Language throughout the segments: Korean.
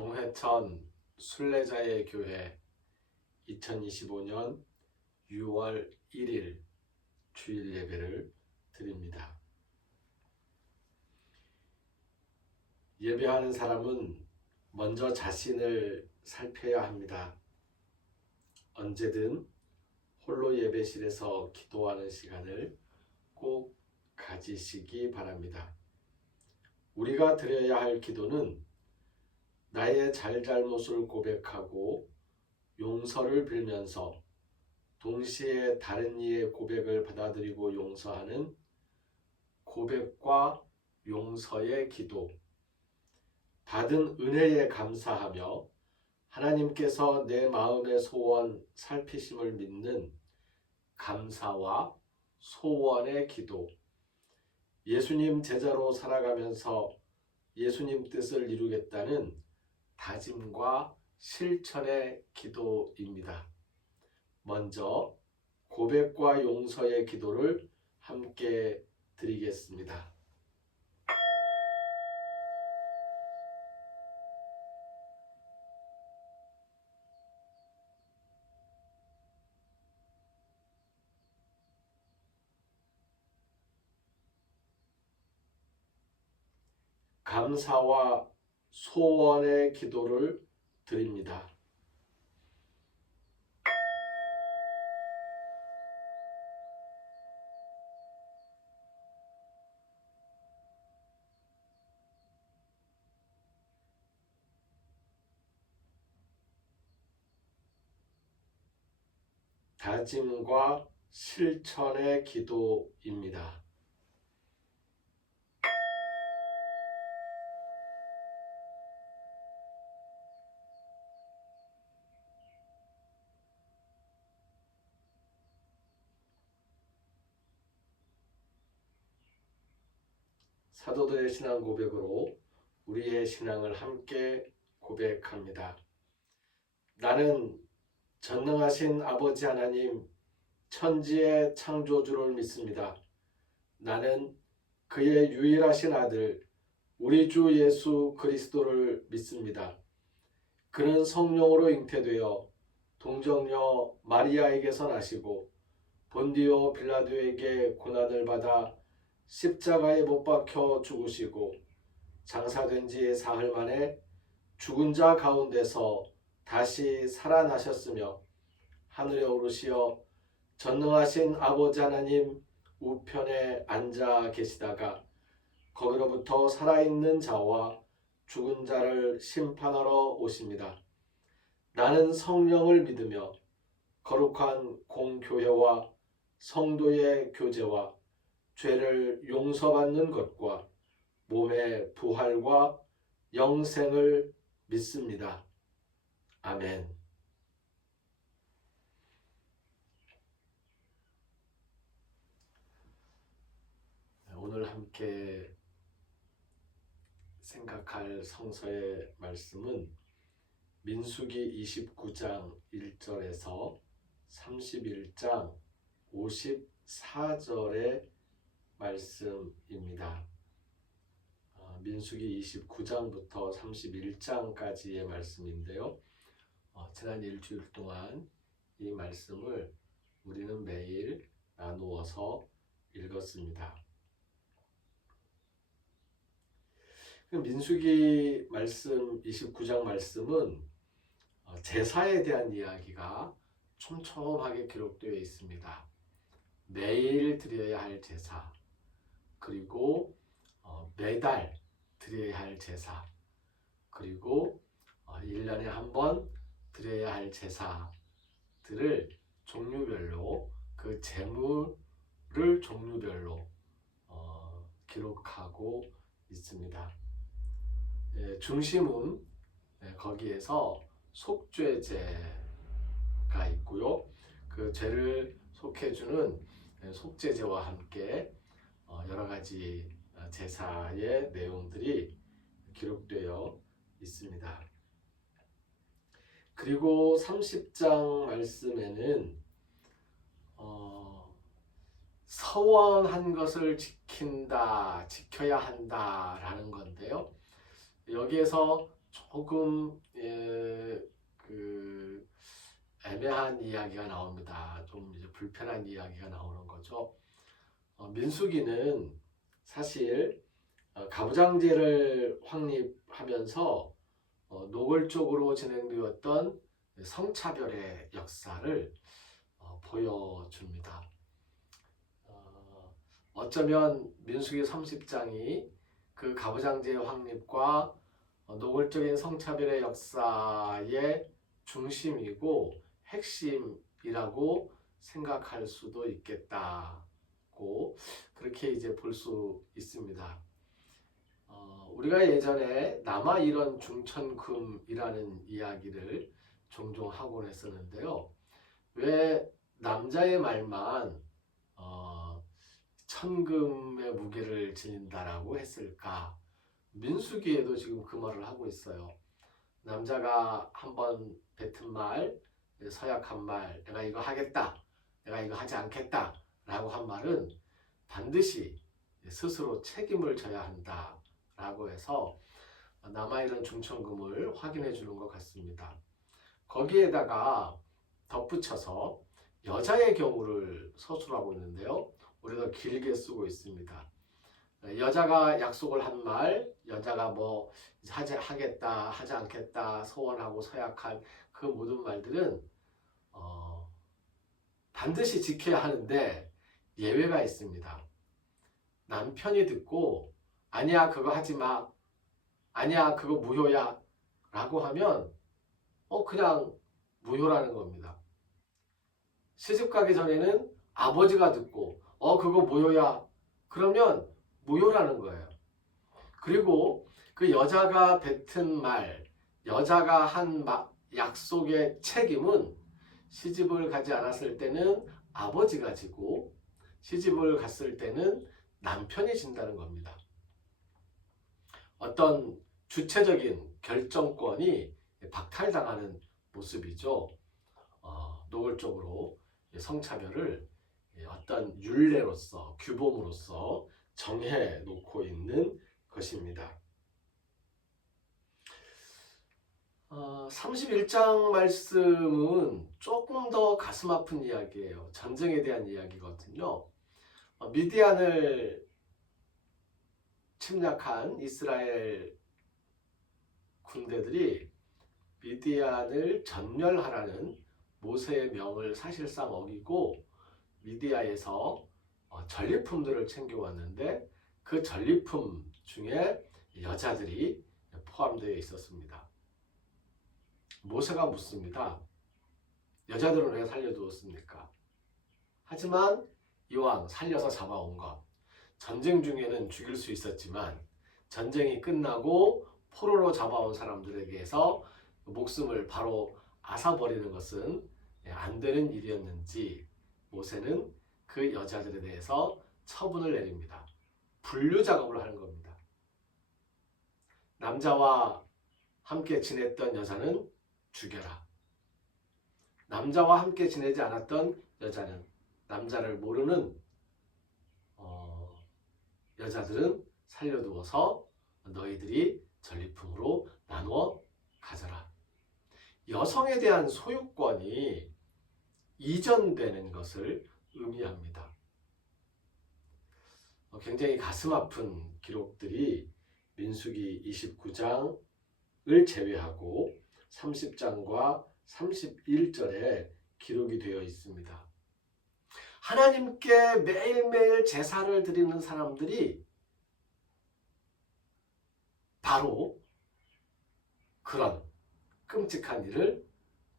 동해천 순례자의 교회 2025년 6월 1일 주일 예배를 드립니다. 예배하는 사람은 먼저 자신을 살펴야 합니다. 언제든 홀로 예배실에서 기도하는 시간을 꼭 가지시기 바랍니다. 우리가 드려야 할 기도는 나의 잘잘못을 고백하고 용서를 빌면서 동시에 다른 이의 고백을 받아들이고 용서하는 고백과 용서의 기도, 받은 은혜에 감사하며 하나님께서 내 마음의 소원 살피심을 믿는 감사와 소원의 기도, 예수님 제자로 살아가면서 예수님 뜻을 이루겠다는 다짐과 실천의 기도입니다. 먼저 고백과 용서의 기도를 함께 드리겠습니다. 감사와 소원의 기도를 드립니다. 다짐과 실천의 기도입니다. 사도들의 신앙 고백으로 우리의 신앙을 함께 고백합니다. 나는 전능하신 아버지 하나님, 천지의 창조주를 믿습니다. 나는 그의 유일하신 아들, 우리 주 예수 그리스도를 믿습니다. 그는 성령으로 잉태되어 동정녀 마리아에게서 나시고 본디오 빌라도에게 고난을 받아 십자가에 못 박혀 죽으시고 장사된 지 사흘 만에 죽은 자 가운데서 다시 살아나셨으며 하늘에 오르시어 전능하신 아버지 하나님 우편에 앉아 계시다가 거기로부터 살아있는 자와 죽은 자를 심판하러 오십니다. 나는 성령을 믿으며 거룩한 공교회와 성도의 교제와 죄를 용서받는 것과 몸의 부활과 영생을 믿습니다. 아멘. 오늘 함께 생각할 성서의 말씀은 민수기 29장 1절에서 31장 54절의 말씀입니다. 민수기 29장부터 31장까지의 말씀인데요. 지난 일주일 동안 이 말씀을 우리는 매일 나누어서 읽었습니다. 민수기 말씀 29장 말씀은 제사에 대한 이야기가 촘촘하게 기록되어 있습니다. 매일 드려야 할 제사, 그리고 매달 드려야 할 제사, 그리고 1년에 한 번 드려야 할 제사들을 종류별로 그 제물을 종류별로 기록하고 있습니다. 중심은 거기에서 속죄제가 있고요. 그 죄를 속해주는 속죄제와 함께 여러 가지 제사의 내용들이 기록되어 있습니다. 그리고 30장 말씀에는 서원한 것을 지켜야 한다라는 건데요. 여기에서 조금 애매한 이야기가 나옵니다. 좀 이제 불편한 이야기가 나오는 거죠. 민수기는 사실 가부장제를 확립하면서 노골적으로 진행되었던 성차별의 역사를 보여줍니다. 어쩌면 민수기 30장이 그 가부장제 확립과 노골적인 성차별의 역사의 중심이고 핵심이라고 생각할 수도 있겠다고 그렇게 이제 볼 수 있습니다. 우리가 예전에 남아일원 중천금이라는 이야기를 종종 하곤 했었는데요. 왜 남자의 말만 천금의 무게를 지닌다라고 했을까? 민수기에도 지금 그 말을 하고 있어요. 남자가 한번 뱉은 말, 서약한 말, 내가 이거 하겠다, 내가 이거 하지 않겠다 라고 한 말은 반드시 스스로 책임을 져야 한다 라고 해서 남아있는 중천금을 확인해 주는 것 같습니다. 거기에다가 덧붙여서 여자의 경우를 서술하고 있는데요. 우리가 길게 쓰고 있습니다. 여자가 약속을 한 말, 여자가 뭐 하겠다, 하지 않겠다, 소원하고 서약한 그 모든 말들은 반드시 지켜야 하는데 예외가 있습니다. 남편이 듣고 아니야 그거 하지 마, 아니야 그거 무효야 라고 하면 그냥 무효라는 겁니다. 시집 가기 전에는 아버지가 듣고 그거 무효야 그러면 무효라는 거예요. 그리고 그 여자가 뱉은 말, 여자가 한 약속의 책임은 시집을 가지 않았을 때는 아버지가 지고 시집을 갔을 때는 남편이 진다는 겁니다. 어떤 주체적인 결정권이 박탈당하는 모습이죠. 노골적으로 성차별을 어떤 율례로서 규범으로서 정해 놓고 있는 것입니다. 31장 말씀은 조금 더 가슴 아픈 이야기예요. 전쟁에 대한 이야기거든요. 미디안을 침략한 이스라엘 군대들이 미디안을 전멸하라는 모세의 명을 사실상 어기고 미디아에서 전리품들을 챙겨왔는데 그 전리품 중에 여자들이 포함되어 있었습니다. 모세가 묻습니다. 여자들은 왜 살려두었습니까? 하지만 이왕 살려서 잡아온 것, 전쟁 중에는 죽일 수 있었지만 전쟁이 끝나고 포로로 잡아온 사람들에게서 목숨을 바로 앗아버리는 것은 안 되는 일이었는지 모세는 그 여자들에 대해서 처분을 내립니다. 분류 작업을 하는 겁니다. 남자와 함께 지냈던 여자는 죽여라. 남자와 함께 지내지 않았던 여자는, 남자를 모르는 여자들은 살려두어서 너희들이 전리품으로 나누어 가져라. 여성에 대한 소유권이 이전되는 것을 의미합니다. 굉장히 가슴 아픈 기록들이 민수기 29장을 제외하고 30장과 31절에 기록이 되어 있습니다. 하나님께 매일매일 제사를 드리는 사람들이 바로 그런 끔찍한 일을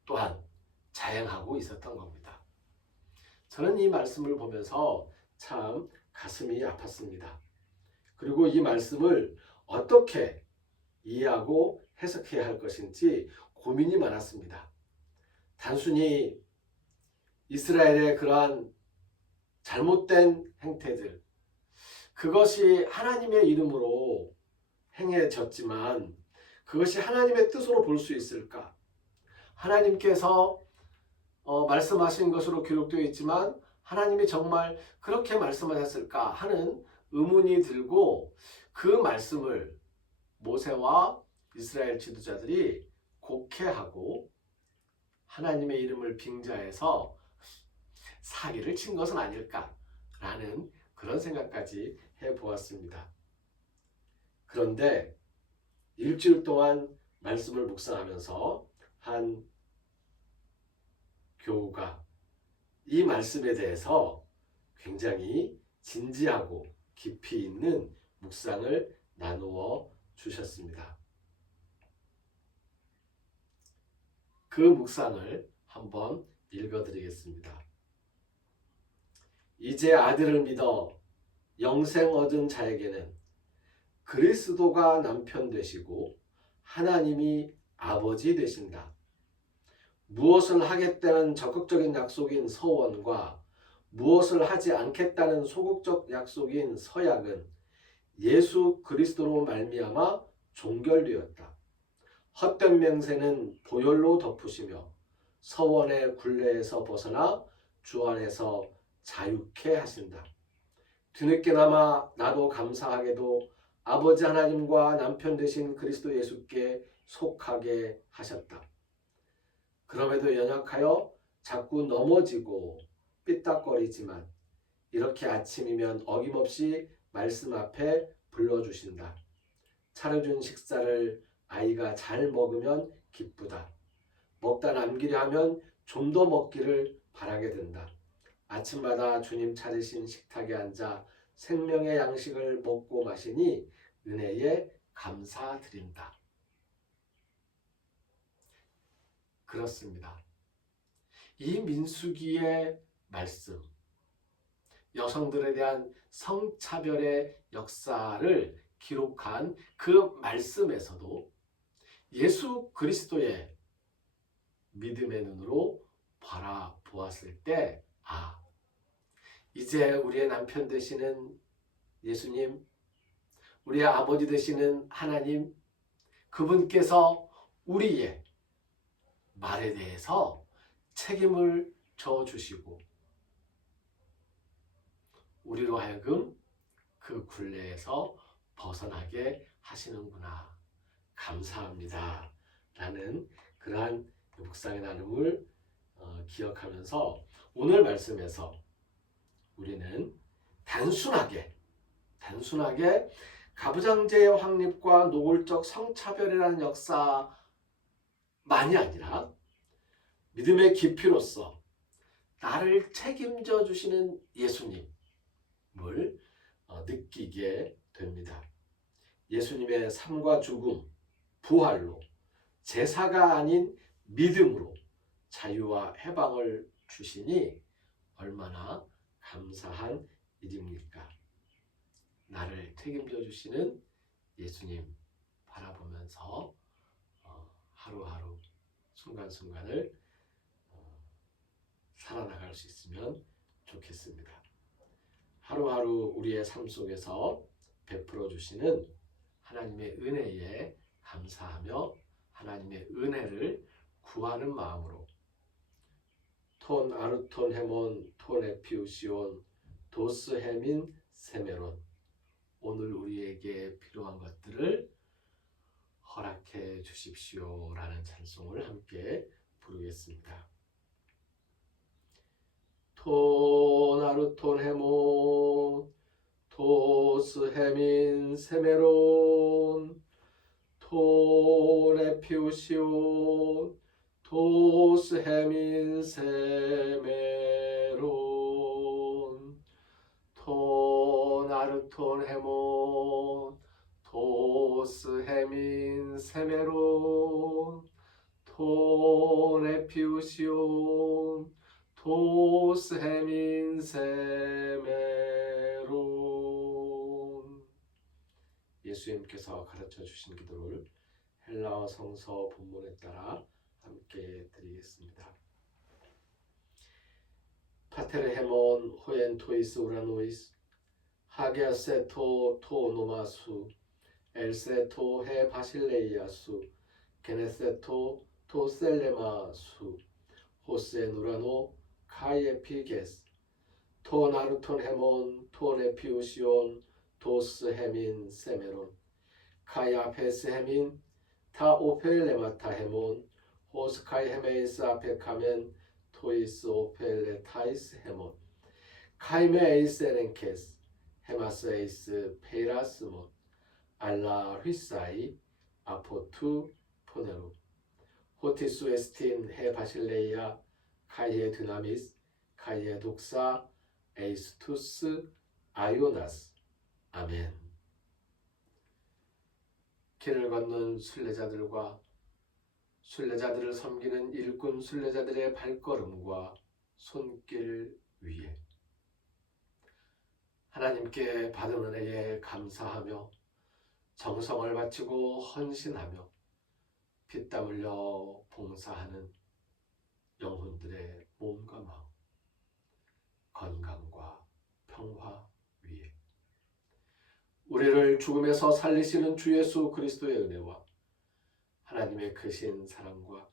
또한 자행하고 있었던 겁니다. 저는 이 말씀을 보면서 참 가슴이 아팠습니다. 그리고 이 말씀을 어떻게 이해하고 해석해야 할 것인지 고민이 많았습니다. 단순히 이스라엘의 그러한 잘못된 행태들, 그것이 하나님의 이름으로 행해졌지만 그것이 하나님의 뜻으로 볼 수 있을까? 하나님께서 말씀하신 것으로 기록되어 있지만 하나님이 정말 그렇게 말씀하셨을까 하는 의문이 들고 그 말씀을 모세와 이스라엘 지도자들이 곡해하고 하나님의 이름을 빙자해서 사기를 친 것은 아닐까라는 그런 생각까지 해보았습니다. 그런데 일주일 동안 말씀을 묵상하면서 한 교우가 이 말씀에 대해서 굉장히 진지하고 깊이 있는 묵상을 나누어 주셨습니다. 그 묵상을 한번 읽어드리겠습니다. 이제 아들을 믿어 영생 얻은 자에게는 그리스도가 남편 되시고 하나님이 아버지 되신다. 무엇을 하겠다는 적극적인 약속인 서원과 무엇을 하지 않겠다는 소극적 약속인 서약은 예수 그리스도로 말미암아 종결되었다. 헛된 맹세는 보혈로 덮으시며 서원의 굴레에서 벗어나 주 안에서 자유케 하신다. 뒤늦게나마 나도 감사하게도 아버지 하나님과 남편 되신 그리스도 예수께 속하게 하셨다. 그럼에도 연약하여 자꾸 넘어지고 삐딱거리지만 이렇게 아침이면 어김없이 말씀 앞에 불러주신다. 차려준 식사를 아이가 잘 먹으면 기쁘다. 먹다 남기려 하면 좀 더 먹기를 바라게 된다. 아침마다 주님 차리신 식탁에 앉아 생명의 양식을 먹고 마시니 은혜에 감사드린다. 그렇습니다. 이 민수기의 말씀, 여성들에 대한 성차별의 역사를 기록한 그 말씀에서도 예수 그리스도의 믿음의 눈으로 바라보았을 때, 이제 우리의 남편 되시는 예수님, 우리의 아버지 되시는 하나님, 그분께서 우리의 말에 대해서 책임을 져주시고 우리로 하여금 그 굴레에서 벗어나게 하시는구나. 감사합니다. 라는 그러한 묵상의 나눔을 기억하면서 오늘 말씀에서 우리는 단순하게 가부장제의 확립과 노골적 성차별이라는 역사만이 아니라 믿음의 깊이로서 나를 책임져 주시는 예수님을 느끼게 됩니다. 예수님의 삶과 죽음, 부활로 제사가 아닌 믿음으로 자유와 해방을 주시니 얼마나 감사한 일입니까? 나를 책임져 주시는 예수님 바라보면서 하루하루 순간순간을 살아나갈 수 있으면 좋겠습니다. 하루하루 우리의 삶 속에서 베풀어 주시는 하나님의 은혜에 감사하며 하나님의 은혜를 구하는 마음으로 톤 아르톤 헤몬 톤 에피우시온 도스 헤민 세메론, 오늘 우리에게 필요한 것들을 허락해 주십시오 라는 찬송을 함께 부르겠습니다. 톤 아르톤 헤몬 도스 헤민 세메론 톤 에피우시온 도스 헤민 세메론 톤 아르톤 헤몬 도스 헤민 세메론 톤 에피우시온 도스 헤민 세메론. 예수님께서 가르쳐 주신 기도를 헬라어 성서 본문에 따라 함께 드리겠습니다. 파테르 헤몬 호엔 토이스 우라노이스 하게아세토 토 노마수 엘세토 헤 바실레이아수 게네세토 토 셀레마수 호세 누라노 카이에피게스 토 나르톤 헤몬 토 네피우시온 도스 헤민 세메론 카야페스 헤민 타 오펠레마타 헤몬 호스카이 헤메이스 아페카멘 토이스 오펠레 타이스 헤몬 카이메 에이스 에렌케스 헤마스 에이스 페이라스몬 알라 휘사이 아포투 포네루 호티수 에스틴 헤 바실레이아 카이에 드나미스 카이에 독사 에이스투스 아이오나스 아멘. 길을 걷는 순례자들과 순례자들을 섬기는 일꾼 순례자들의 발걸음과 손길 위에 하나님께 받은 은혜에 감사하며 정성을 바치고 헌신하며 피땀 흘려 봉사하는 영혼들의 몸과 마음, 건강과 평화 위에 우리를 죽음에서 살리시는 주 예수 그리스도의 은혜와 하나님의 크신 사랑과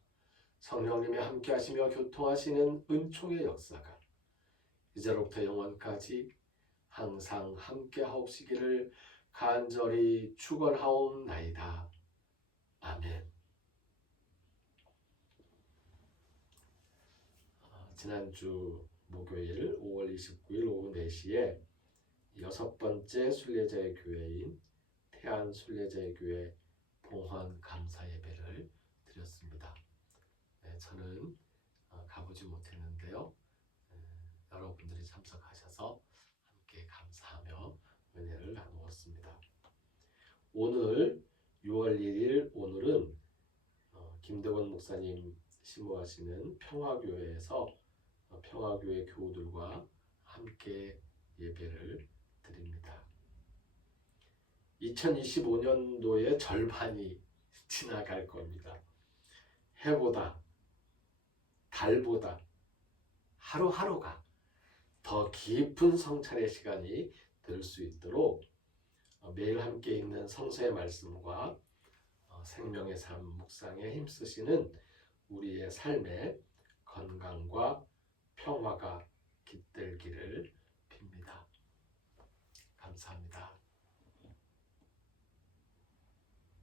성령님의 함께 하시며 교통하시는 은총의 역사가 이제로부터 영원까지 항상 함께 하옵시기를 간절히 축원하옵나이다. 아멘. 지난주 목요일 5월 29일 오후 4시에 6번째 순례자의 교회인 태안 순례자의 교회 봉헌 감사 예배를 드렸습니다. 저는 가보지 못했는데요. 여러분들이 참석하셔서 함께 감사하며 은혜를 나누었습니다. 오늘 6월 1일 오늘은 김대건 목사님 심호하시는 평화교회에서 평화교회 교우들과 함께 예배를 드립니다. 2025년도의 절반이 지나갈 겁니다. 해보다 달보다 하루하루가 더 깊은 성찰의 시간이 될 수 있도록 매일 함께 있는 성서의 말씀과 생명의 삶 묵상에 힘쓰시는 우리의 삶의 건강과